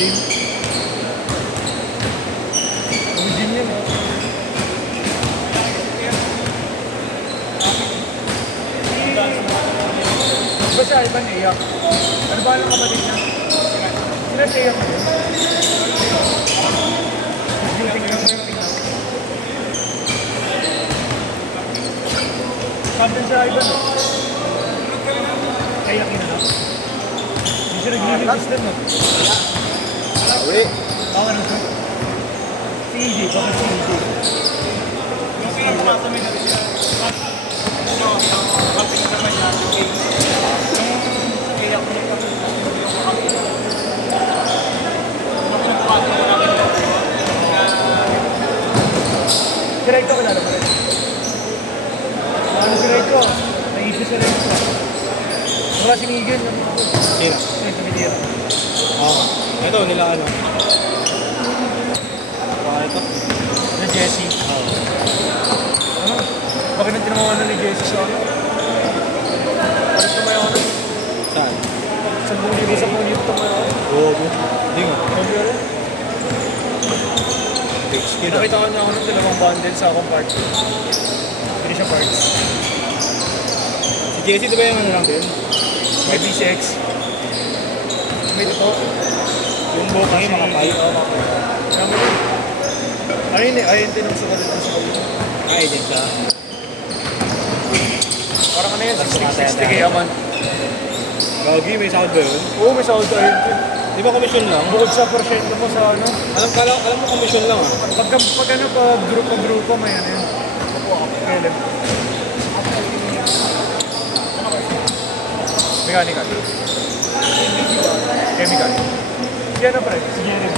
Jim. Ang Jim yan, oh. Diba siya, iba niya? Ano ba ang kapatid niya? Sila siya mo yun? Kapatid siya, iba no? Kaya kinala. Hindi siya nag-release din, no? Uwi. Baka nang ko? Si EJ, baka si EJ. Yung pinapasa mo na rin siya. Kapit naman yan. Kaya ko na kapit. Si Raito ko lalo pa rin. Ano si Raito? Nag-issue si Raito. Wala si Miguel. Sino? Ito, Midira. Oo. Ito, nila ano. Baka ito. Na Jesse. Oo. Ano? Bakit nang tinawanan ni Jesse sa ano? Bakit tumayo ano? Saan? Sa muli sa muli ito tumayo ano? Oo. Hindi nga. Sabi ano? Nakita ko na ako ng dalawang bundle sa akong parts. Hindi siya parts. Si Jesse, di ba yung ano lang din? May BCX. May ito. Yung buhok ngayon, makapay. Oo, makapay. Kami rin. Ayun eh, ayun din ang sukat ito sa kapito. Ay, din siya. Parang ano yan, 60 kaya man. Gagi, may sound ba yun? Oo, may sahod ayun din. Di ba commission lang? Bukod sa porsyento mo sa ano. Alam mo commission lang ah. Pag ano, pag grupo may ano yun. Kailan? Mechanical. Chemical. Si ano pa rin? Si Jeremy.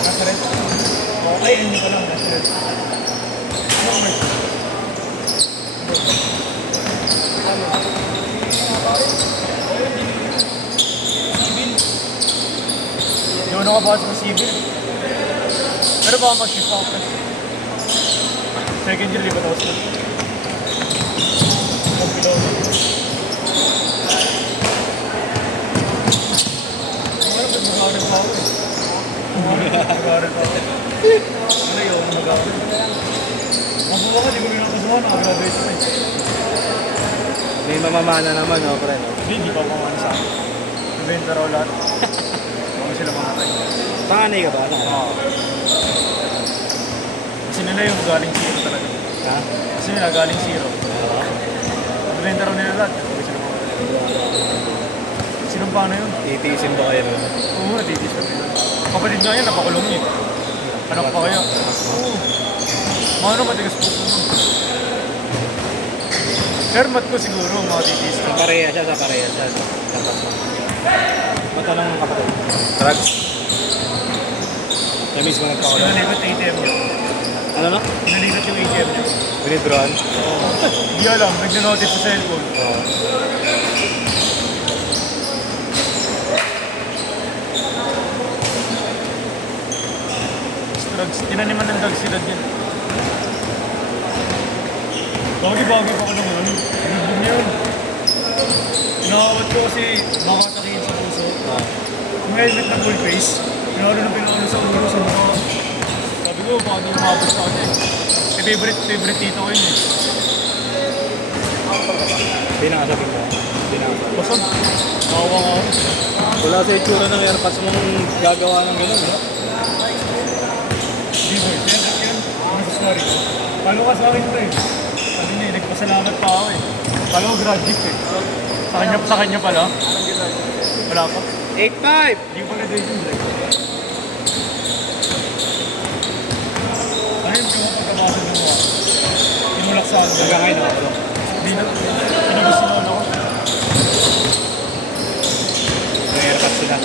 Nasa rin? Ay, hindi pa lang. Nasa rin. Anong merch? Yung ano ka ba sa civil? Pero baka mag-shift out na. Second year, libat ako sila. Ang piloto. Ano ba mag-aaral pa ako eh? Mag-aaral pa ako. Ano yun? Mag-aaral. Mabuha ka, di ko pinapasuhan. Nakagraduate ko eh. May mamamana naman, no, pre, no? Hindi pa pamana sa akin. Nabenta raw lahat. Baka sila mamatay. Panganay ka ba? Oo. Kasi nila yung galing zero talaga. Ha? Kasi nila galing zero. Oo. Nabenta raw nila lahat. Baka sila mamatay. Sinong paano yun? Titiisin ba kayo, no? Oo, natitis na sila. Kapatid nga yan, napakulong yun. Anak pa kaya. Oo. Mga matigas puso nun. Hermat ko siguro, mga titis Sa na. pareha siya. Matanong ng kapatid. Drugs? Na-miss mo nagpakalan? Pinalipat yung ATM niya. Ano no? Pinalipat yung ATM niya. Withdrawn? Oo. Hindi alam, nag-notice sa cellphone. Oo. Drugs, tinaniman ng drugs sila dyan. Bagay-bagay pa ko naman. Bubog niya yun. Pinakawat ko kasi makatakiin sa puso. Yung helmet na full face, pinakawat na pinakawat sa ulo sa mukha. Sabi ko, baka di umabot sa akin. Favorite tito ko yun eh. Pinakasabi mo? Pinakasabi. Basag. Nakawa nga ako. Wala sa itsura ng airpads mong gagawa ng gano'n, no? Di boy, yan. Sorry. Palo ka sa akin ito eh. Sabi niya, nagpasalamat pa ako eh. Palo ko graduate eh. Sa kanya pala. Wala pa. 8-5! Hindi ko pa graduation like. Ayun, yung pagkabasa ng mga. Tinulak sa akin. Hanggang ngayon, no? Hindi na. Pinagis na ako. May airpads sila.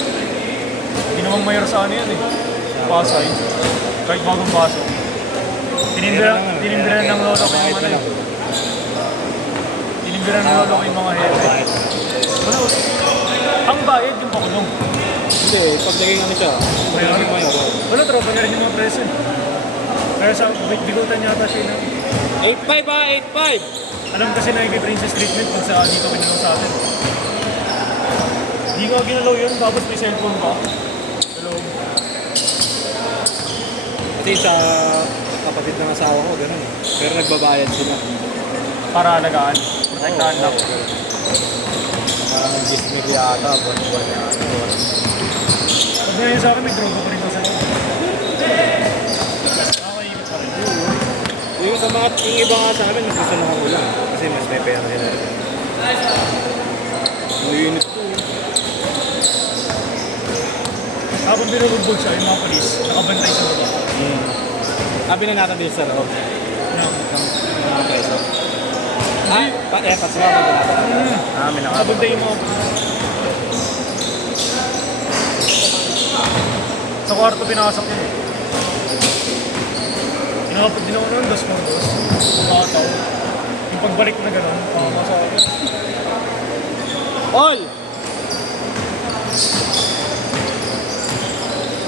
Hindi namang mayor sa ano yan eh. Pasay. Kahit bagong baso. Tinimbiran ng lolo ko yung ano eh. Tinimbiran ng lolo ko yung mga hepe. Ano? Ang bayad yung pakulong. Hindi, pag naging ano siya, pag naging mayor. Wala, tropa na rin yung mga preso eh. Kaya sa bigutan yata siya na. 8-5 ha, 8-5! Alam kasi na yung princess treatment pag sa dito kinanong sa atin. Hindi nga ginalaw yun, tapos may cellphone pa. Hello. Kasi sa kapatid ng asawa ko, ganun eh. Pero nagbabayad sila. Para alagaan. Protektahan lang. Parang nag-gismig yata, buwan-buwan yata. Pag ngayon sa akin, may droga pa rin sa loob. Nakakaikot pa rin. Yung sa mga yung iba nga sa amin, mas gusto na ako lang. Kasi mas may pera sila. Yung unit ko. Habang binubugbog siya, yung mga polis, nakabantay sa baba. Sabi na natin din sa loob. Yan. Ng mga peso. Ay, pasama mo natin. May nakabantay. Nakabantay yung mga polis. Sa kwarto pinasok yun eh. Nakapag din ako nun, dos mo dos. Pumataw. Yung pagbalik na gano'n, pamasawa. All!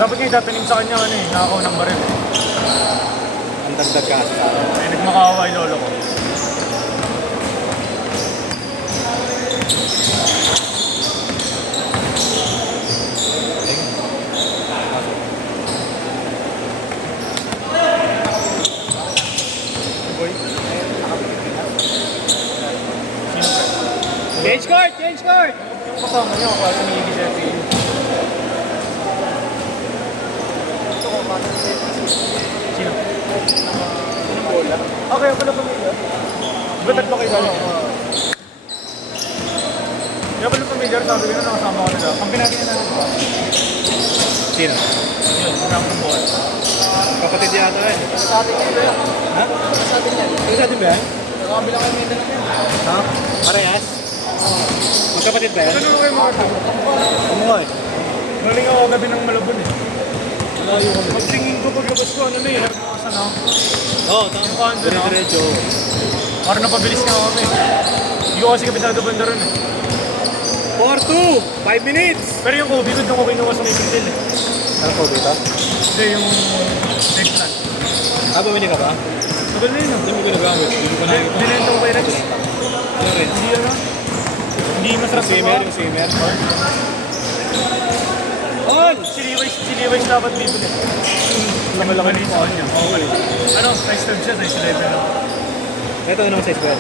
Dapat nga itatanim sa kanya ano eh, nakakaw ng baril eh. Ang dagdag ka sa akin. Ay, nagmakaawa yung lolo ko. Boy, sino ba? Change court! Change court! Yung kasama niya ako sa ni Giuseppe. Sino? Bola. Okay, ako na pamilya. Ba't tatlo kayo gano'n? Kaya pala pamilyar, sabi ko na nakasama ko nila. Pag pinagin na natin ba? Sino? Yun, sinama ng buwan. Kapatid yata eh. Sa atin yan ba? Ha? Sa atin yan. Ito sa atin ba yan? Nakabila kami na natin. Ha? Parehas? Magkapatid ba yan? Ano kayo mga ito? Kumuha eh. Galing ako gabi ng Malabon eh. Malayo kami. Pagtingin ko paglabas ko, ano na eh, nagkakasan ako. Oo, tama. Yung kanto na. Diretso. Parang napabilis nga kami. Hindi ko kasi kabisado banda rin eh. 4-2! 5 minutes! Pero yung Kobe, doon ko kinuha sa may pintil eh. Ano po dito? Hindi, yung eggplant. Bumili ka ba? Tagal na yun ah. Hindi mo ginagamit. Hindi mo pa nakikita. Binenta ko kay Rex. Ano rin? Hindi ano? Hindi masarap sa Swimmer, mga. yung swimmer. All! Si Levi's dapat bibili. Laki-laki na yung niya. Okay. Ano, size 12 siya, size 11 lang. Ito anong size ba yan?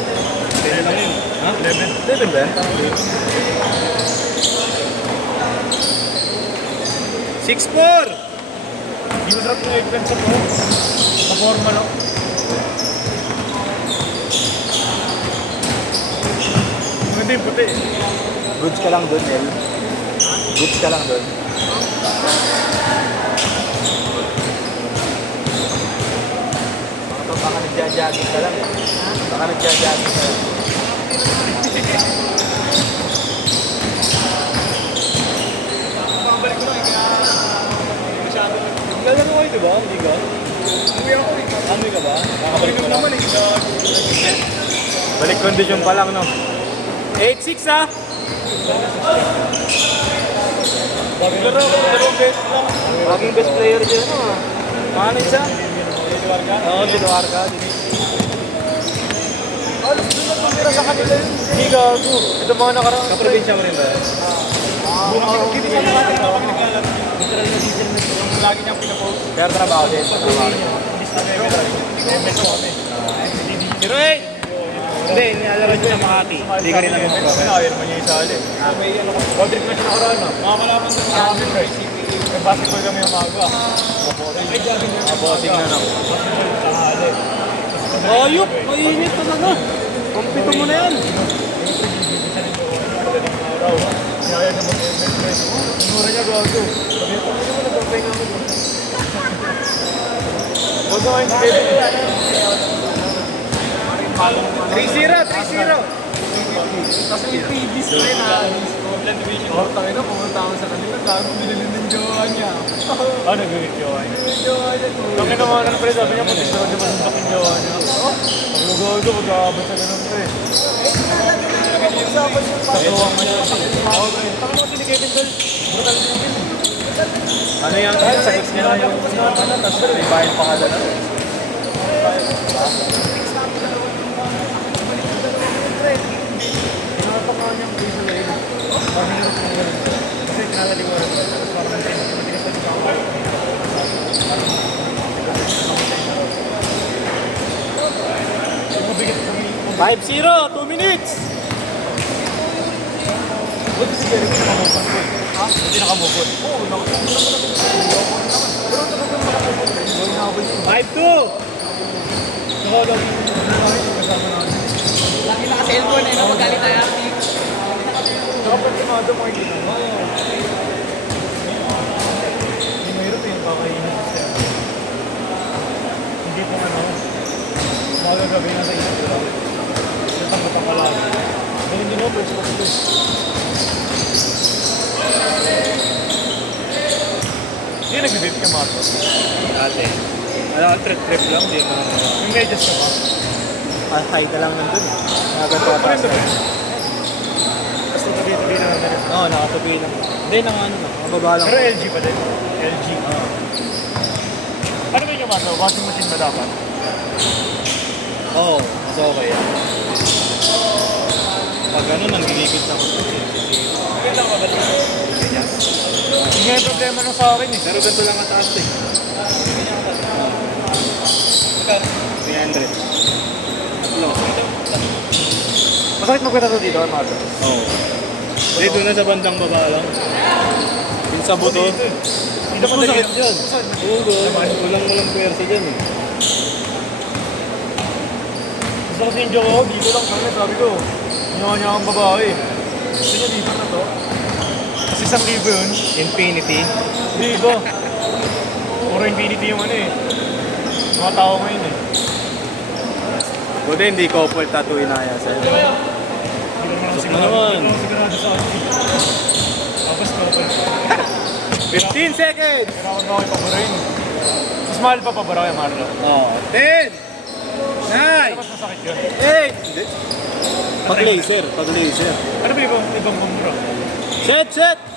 10 lang yun. Ha? 11. 11 ba yan? 6-4! Hindi masarap yung eggplant sa po. Sa-forma lang. Maganda yung puti. Goods ka lang doon, El. Goods ka lang doon. Baka nagja-jogging ka lang eh. Baka nagja-jogging ka lang. Babalik ko lang eh, kaya masyado. Naglalaro kayo, di ba? Hindi ka? Umuwi ako eh. Amoy ka ba? Nakabalik ko naman eh. Balik condition pa lang, no? 8-6, ha? Dalawang beses lang. Maging best player dyan, no? Paano siya? Diluwar ka? Oo, diluwar ka. Alas doon na tumira sa kanila yun. Hindi gago. Ito mga nakarang. Kaprobinsya mo rin ba? Bunang kinakita sa mga natin kapag nagkalat. Literal na diesel na ito. Yung lagi niyang pinapost. Pero trabaho din. Trabaho din. Imbis na may MSO kami. Pero eh! Hindi, nilalaro niyo sa Makati. Hindi ka rin naman mag-profit. Ayaw naman niya isali. May ano ko. Road trip na siya nakaraan na. Makakalaman doon sa amin, right? May basketball kami yung maga. May jogging kami yung Bossing na, no? Basketball sa hali. Ayok! Mainit pa na. Kumpito mo na yan. Kaya na mag-MSO. Mura niya gago. Sabi ko, ano naman nag-play nga ako. Huwag naman yung Kevin. 3-0! Tapos yung previous ko rin na Scotland Division. Oh, tangin na, pumunta ako sa kanila. Gago, binili ng jowa niya. Ah, nag-wait jowa niya? Jowa niya. Tangin na mga pre, sabi niya, putis na naman yung jowa niya. Gago, mag-aabot sa ganun pre. Katuwang mo siya. Okay. Tangin mo si ni Kevin Dol. Brutal din yun. Ano yan? Sa gigs niya lang yung... Tapos may bayan pa kada na. Pinapakaw niyang pre sa layo. Sabi niya rin tinataliwaran ko. Tapos parang matigas na siya ako. 5-0, 2 minutes! Buti si Jeremy nakamove on ko eh. Ha? Hindi nakamove on. Oo, nakamove on naman. Pero talagang nakamove on. Hindi nakamove on. 5-2! Saka lagi kasama namin. Lagi naka-cellphone eh, no? Magalit tayo active. Saka pag tumado mo hindi naman. Hindi mahirap eh. Kakainin siya. Hindi po ano. Magagabi na sa inyo. Natang ka lang. Ganun din ako, pero sa kapito. Hindi nag-vape ka mato. Ate. Ano, trip lang, di mo. Yung medyas ka ba? High ka lang nandun. Agad pa Ano yun? Tapos tutabi-tabi na natin. Oo, nakatupi lang. Hindi, ano, nakababa lang. Pero LG pa din. LG. Ano ba yung mato? Washing machine ba dapat? Oo, mas okay yan. Pag ano, nanggigigit sa kustos eh. Ganyan lang mabalik. Ganyan. Hindi nga yung problema nung sa akin eh. Pero ganito lang kataas eh. 300. Masakit magkwenta to dito, Armado. Oo. Dito na sa bandang baba lang. Yung sa buto. Dito Mas masakit dyan. Oo, walang pwersa dyan eh. Gusto kasi yung joke ko, dito lang kami, sabi ko. Nyawa-nyawa ang babae. Gusto niya dito na to. Kasi 1,000 yun. Infinity. Dito. Puro infinity yung ano eh. Mga tao ngayon eh. Buti hindi couple tattoo inaya sa'yo. Hindi ko naman Sok sigurado. naman. Hindi ko naman sigurado sa akin. Tapos couple. 15 seconds! Pero ako na ako ipabarayin. Mas mahal pa pabarayin, Marlo. Oo. 10! 9! Mas masakit yun. 8! Hindi. Pag laser. Ano ba ibang pamura? Set!